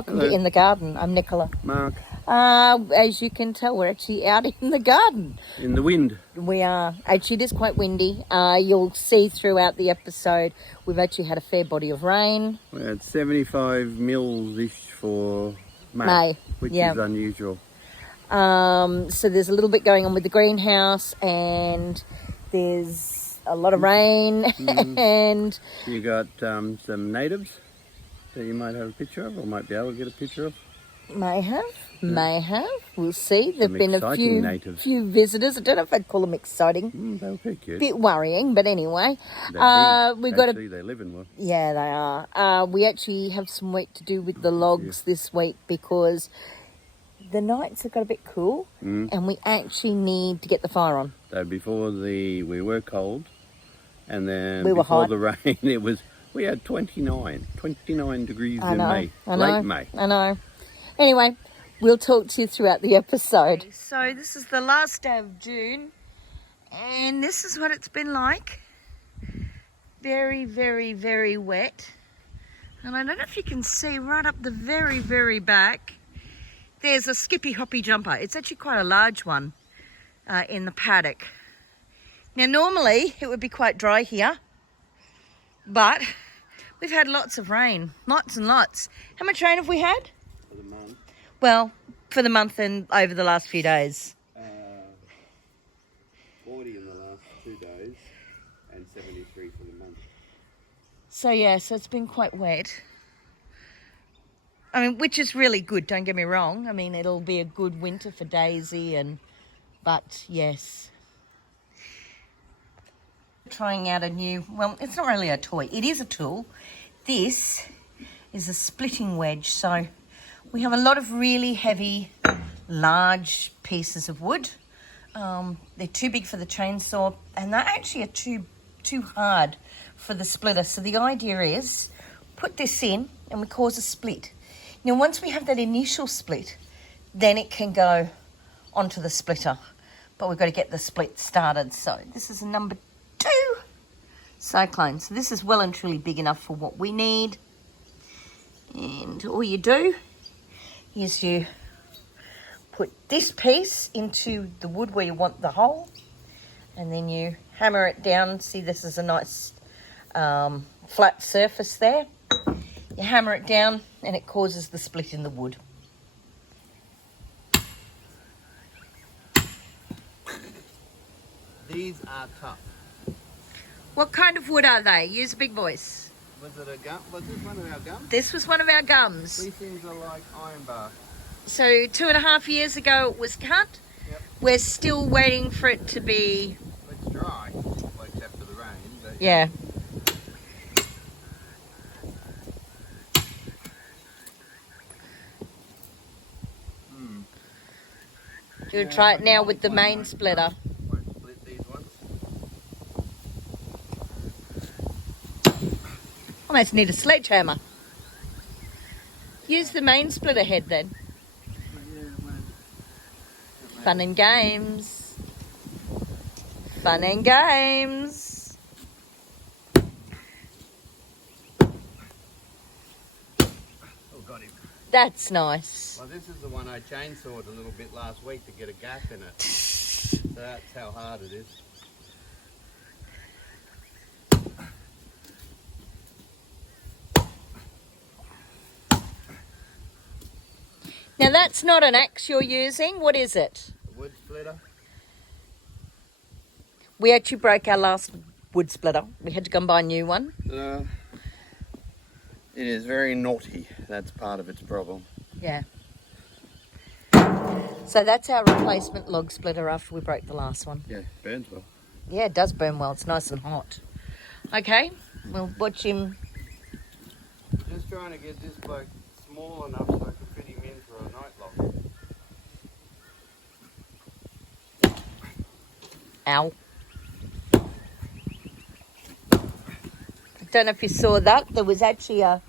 Welcome to In the Garden. I'm Nicola. Mark. As you can tell, we're actually out in the garden. In the wind. We are. Actually, it is quite windy. You'll see throughout the episode, we've actually had a fair body of rain. We had 75 mils-ish for May. Which is unusual. So there's a little bit going on with the greenhouse, and there's a lot of rain. And you got some natives that you might have a picture of, or might be able to get a picture of. May have. We'll see. There've been a few visitors. I don't know if I'd call them exciting. They were pretty cute. Bit worrying, but anyway. We've got they live in well. Yeah, they are. We actually have some work to do with the logs this week because the nights have got a bit cool, and we actually need to get the fire on. So before we were cold, and then we were before hot. The rain, we had 29 degrees in May, late May. I know. Anyway, we'll talk to you throughout the episode. So this is the last day of June, and this is what it's been like. Very, very, very wet. And I don't know if you can see right up the very, very back, there's a skippy hoppy jumper. It's actually quite a large one in the paddock. Now normally it would be quite dry here, but we've had lots of rain, lots and lots. How much rain have we had? For the month. Well, for the month and over the last few days. 40 in the last 2 days and 73 for the month. So yeah, so it's been quite wet. I mean, which is really good, don't get me wrong. I mean, it'll be a good winter for Daisy, but yes. Trying out a new, well, it's not really a toy. It is a tool. This is a splitting wedge. So we have a lot of really heavy, large pieces of wood. They're too big for the chainsaw, and they actually are too hard for the splitter. So the idea is put this in and we cause a split. Now, once we have that initial split, then it can go onto the splitter. But we've got to get the split started. So this is a number 2 cyclone. So this is well and truly big enough for what we need. And all you do is you put this piece into the wood where you want the hole, and then you hammer it down. See, this is a nice flat surface there. You hammer it down and it causes the split in the wood. These are tough. What kind of wood are they? Use a big voice. Was it a gum? Was this one of our gums? This was one of our gums. These things are like iron bar. So 2.5 years ago it was cut. Yep. We're still waiting for it to be... It's dry, well, except for the rain. But yeah. You'll try it now with the main splitter. Won't split these ones. Almost need a sledgehammer. Use the main splitter head then. Fun and games. Fun and games. Oh, got him. That's nice. Well, this is the one I chainsawed a little bit last week to get a gap in it. So that's how hard it is. Now that's not an axe you're using. What is it? A wood splitter. We actually broke our last wood splitter. We had to go and buy a new one. It is very naughty. That's part of its problem. Yeah. So that's our replacement log splitter after we broke the last one. Yeah, burns well. Yeah, it does burn well. It's nice and hot. Okay, we'll watch him. Just trying to get this bloke small enough so I can fit him in for a night lock. Ow. I don't know if you saw that. There was actually a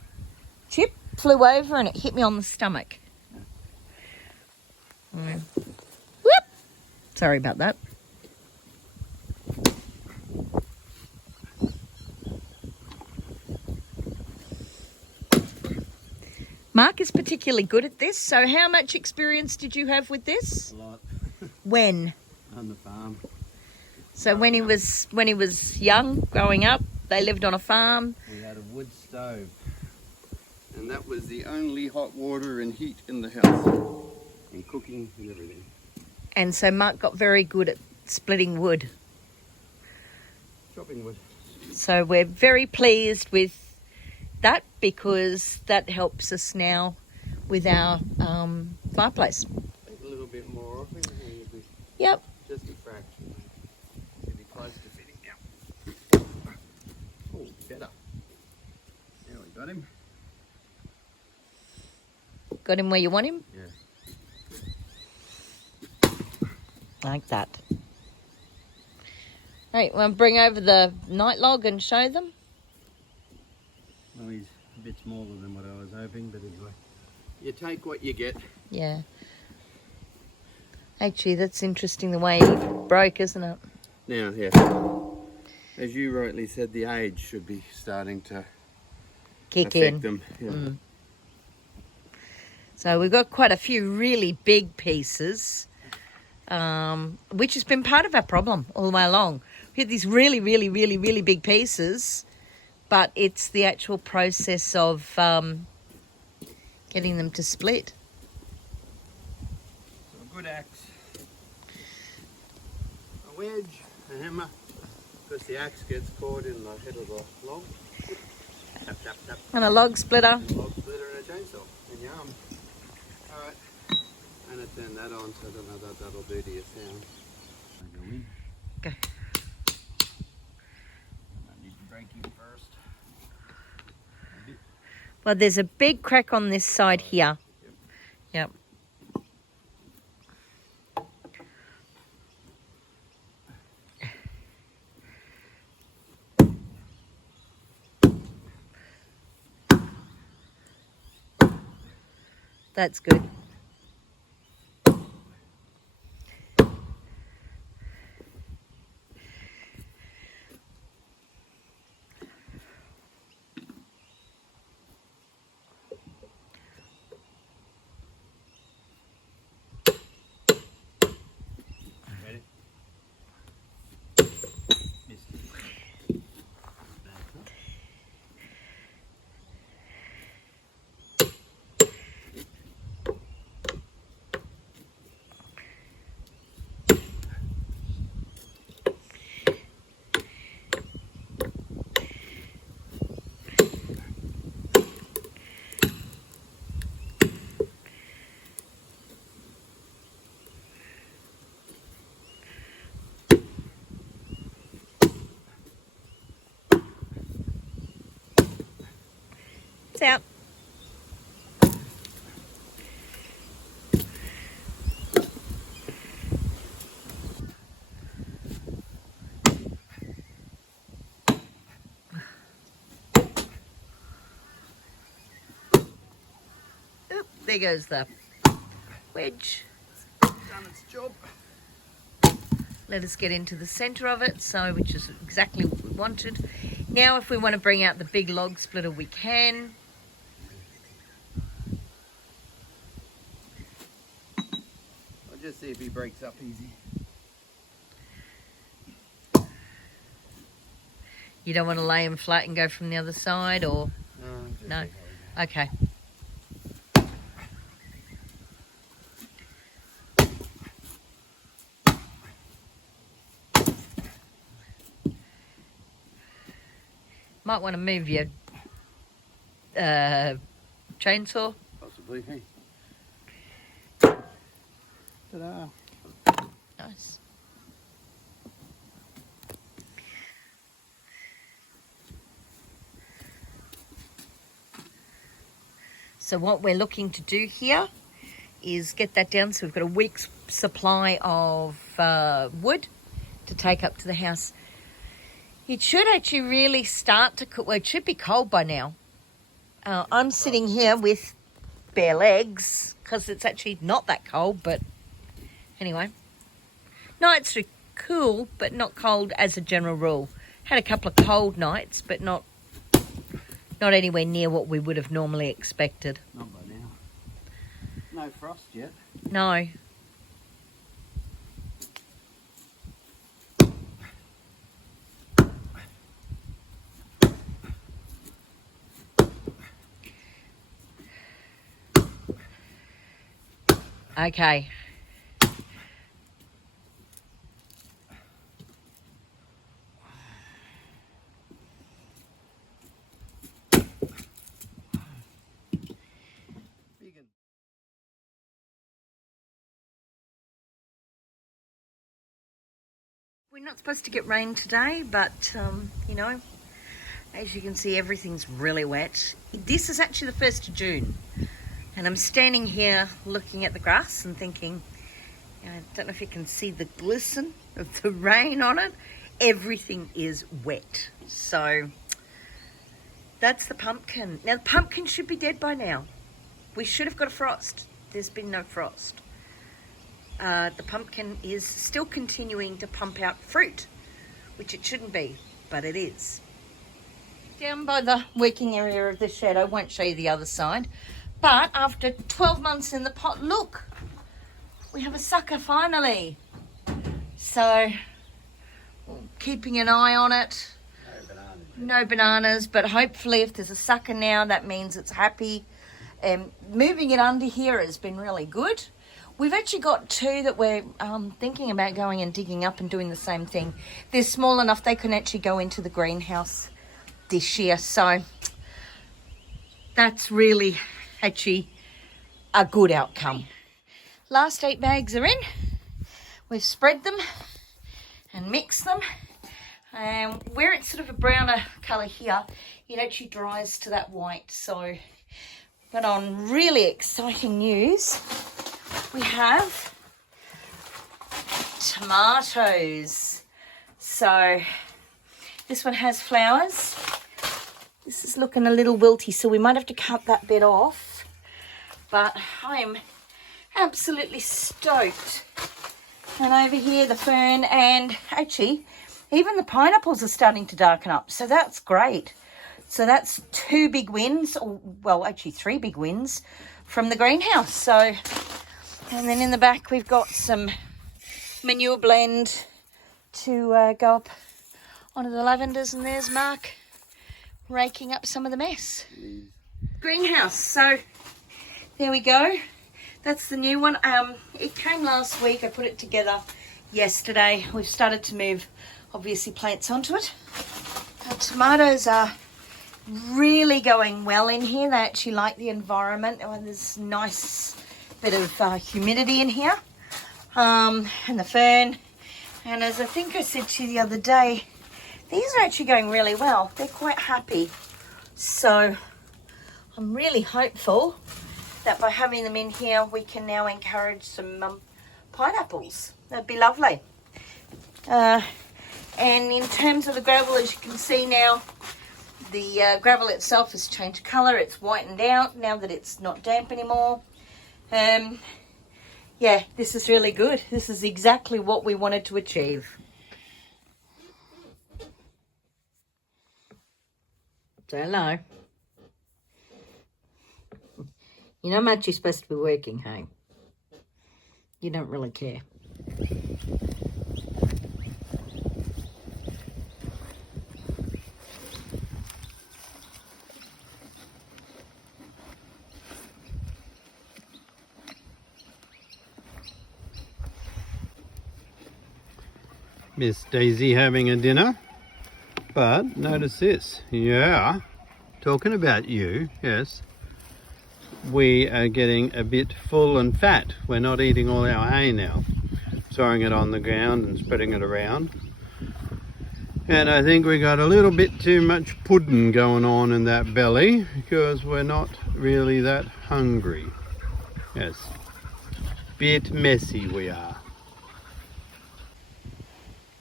chip flew over and it hit me on the stomach. Whoop! Sorry about that. Mark is particularly good at this. So how much experience did you have with this? A lot. When? On the farm. So when he was young, growing up, they lived on a farm. We had a wood stove. And that was the only hot water and heat in the house. And cooking and everything. And so Mark got very good at splitting wood. Chopping wood. So we're very pleased with that because that helps us now with our fireplace. A little bit more off it. Yep. Just a fraction. Should be close to fitting now. Oh, better. Now we got him. Got him where you want him? Yeah. Like that. Right, want to bring over the night log and show them? Well, he's a bit smaller than what I was hoping, but anyway. You take what you get. Yeah. Actually, that's interesting the way he broke, isn't it? Now, yeah. As you rightly said, the age should be starting to Kick affect in. them. Yeah. Mm. So we've got quite a few really big pieces, which has been part of our problem all the way along. We had these really, really, really, really big pieces, but it's the actual process of getting them to split. So a good axe, a wedge, a hammer, because the axe gets caught in the head of the log. Tap, tap, tap. And a log splitter. And a log splitter and a chainsaw and your arm. Alright, and I turn that on so I don't know that that'll do to your sound. Go. I need to break him first. Well, there's a big crack on this side here. Yep. That's good. Ready? Missed. It's out. Oop, there goes the wedge. Done its job. Let us get into the centre of it, so which is exactly what we wanted. Now if we want to bring out the big log splitter, we can. I'll just see if he breaks up easy. You don't want to lay him flat and go from the other side, or Just no? see how he goes. Okay. Might want to move your chainsaw. Possibly, hey. Ta-da. Nice. So what we're looking to do here is get that down so we've got a week's supply of wood to take up to the house. It should actually really start to cook. Well, it should be cold by now. I'm sitting here with bare legs because it's actually not that cold, but anyway. Nights are cool, but not cold as a general rule. Had a couple of cold nights, but not anywhere near what we would have normally expected. Not by no frost yet. No. Okay. We're not supposed to get rain today, but you know, as you can see, everything's really wet. This is actually the 1st of June, and I'm standing here looking at the grass and thinking, I don't know if you can see the glisten of the rain on it. Everything is wet. So that's the pumpkin. Now the pumpkin should be dead by now. We should have got a frost. There's been no frost. The pumpkin is still continuing to pump out fruit, which it shouldn't be, but it is. Down by the working area of the shed, I won't show you the other side, but after 12 months in the pot, look, we have a sucker finally. So, keeping an eye on it. No bananas, but hopefully if there's a sucker now, that means it's happy. Moving it under here has been really good. We've actually got 2 that we're thinking about going and digging up and doing the same thing. They're small enough they can actually go into the greenhouse this year. So that's really actually a good outcome. Last 8 bags are in. We've spread them and mixed them. Where it's sort of a browner colour here, it actually dries to that white. So, but on really exciting news, we have tomatoes. So this one has flowers. This is looking a little wilty, so we might have to cut that bit off. But I'm absolutely stoked. And over here, the fern, and actually, even the pineapples are starting to darken up. So that's great. So that's 2 big wins, or well, actually 3 big wins from the greenhouse. So, and then in the back, we've got some manure blend to go up onto the lavenders. And there's Mark raking up some of the mess. Greenhouse. So there we go. That's the new one. It came last week. I put it together yesterday. We've started to move, obviously, plants onto it. The tomatoes are really going well in here. They actually like the environment. There's nice bit of humidity in here. And the fern. And as I think I said to you the other day, these are actually going really well. They're quite happy. So I'm really hopeful that by having them in here, we can now encourage some pineapples. That'd be lovely. And in terms of the gravel, as you can see now, the gravel itself has changed colour. It's whitened out now that it's not damp anymore. Yeah, this is really good. This is exactly what we wanted to achieve. Say hello. You know how much you're supposed to be working, hey? You don't really care. Miss Daisy having a dinner, but notice this. Yeah, talking about you, yes. We are getting a bit full and fat. We're not eating all our hay now. Throwing it on the ground and spreading it around. And I think we got a little bit too much pudding going on in that belly because we're not really that hungry. Yes, bit messy we are.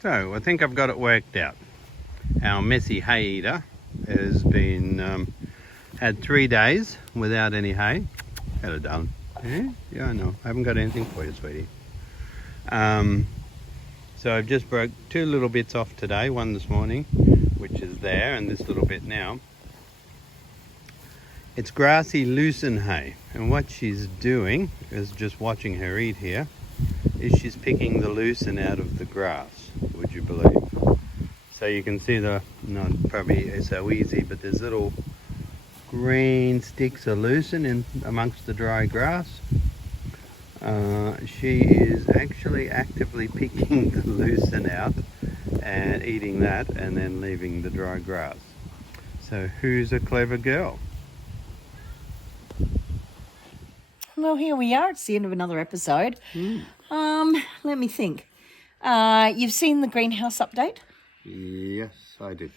So I think I've got it worked out. Our messy hay eater has been had 3 days without any hay. Hello, darling. Yeah, I know. I haven't got anything for you, sweetie. So I've just broke 2 little bits off today. One this morning, which is there, and this little bit now. It's grassy lucerne hay, and what she's doing is just watching her eat here. Is she's picking the lucerne out of the grass, would you believe? So you can see the, not probably so easy, but there's little green sticks of lucerne in amongst the dry grass. She is actually actively picking the lucerne out and eating that and then leaving the dry grass. So who's a clever girl? Well, here we are. It's the end of another episode. Let me think. You've seen the greenhouse update? Yes, I did.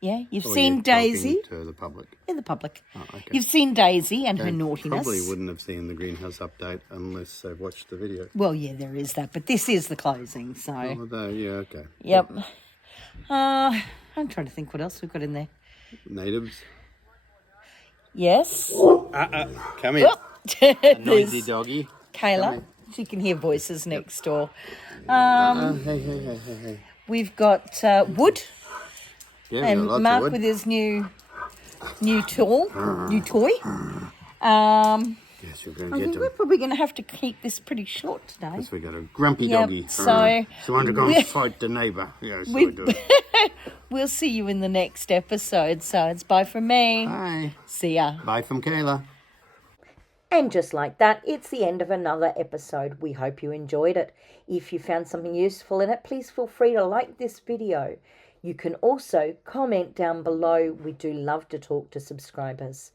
Yeah, you've Or seen you're Daisy. talking to the public. In the public. Oh, okay. You've seen Daisy and her They naughtiness. probably wouldn't have seen the greenhouse update unless they've watched the video. Well, yeah, there is that, but this is the closing, so. Although, yeah, okay. Yep. I'm trying to think what else we've got in there. Natives. Yes. Come here. Noisy There's doggy. Kayla. She can hear voices next door. Hey. We've got Wood Yeah, and lots Mark of wood. with his new toy. Yes, you're going I to get think them. we're probably going to have to keep this pretty short today. Yes, we got a grumpy Yep, doggy. so So I want to go and fight the neighbour. Yes, we do. We'll see you in the next episode. So it's bye from me. Bye. See ya. Bye from Kayla. And just like that, it's the end of another episode. We hope you enjoyed it. If you found something useful in it, please feel free to like this video. You can also comment down below. We do love to talk to subscribers.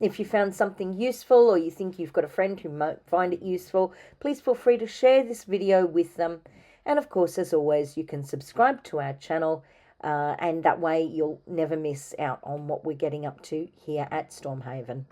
If you found something useful or you think you've got a friend who might find it useful, please feel free to share this video with them. And of course, as always, you can subscribe to our channel and that way you'll never miss out on what we're getting up to here at Stormhaven.